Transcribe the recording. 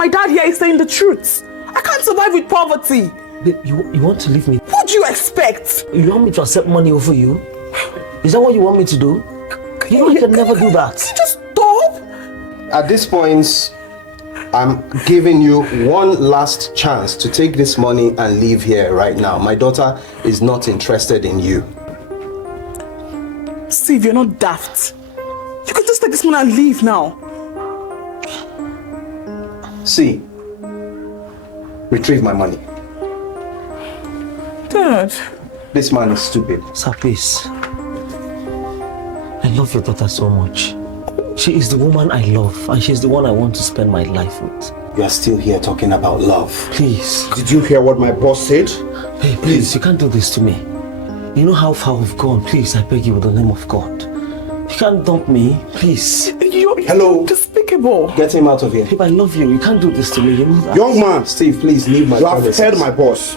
My dad here is saying the truth. I can't survive with poverty. Babe, you want to leave me? What do you expect? You want me to accept money over you? Is that what you want me to do? You know I can never do that. Can you just stop? At this point, I'm giving you one last chance to take this money and leave here right now. My daughter is not interested in you. Steve, you're not daft. You can just take this money and leave now. See, retrieve my money. Dad. This man is stupid. Sir, please. I love your daughter so much. She is the woman I love, and she's the one I want to spend my life with. You are still here talking about love. Please. Did you hear what my boss said? Hey, please, you can't do this to me. You know how far we've gone. Please, I beg you, with the name of God. You can't dump me, please. Hello. Despicable. Get him out of here. Babe, I love you. You can't do this to me. You know that. Young man, Steve, please leave my you have premises. heard my boss.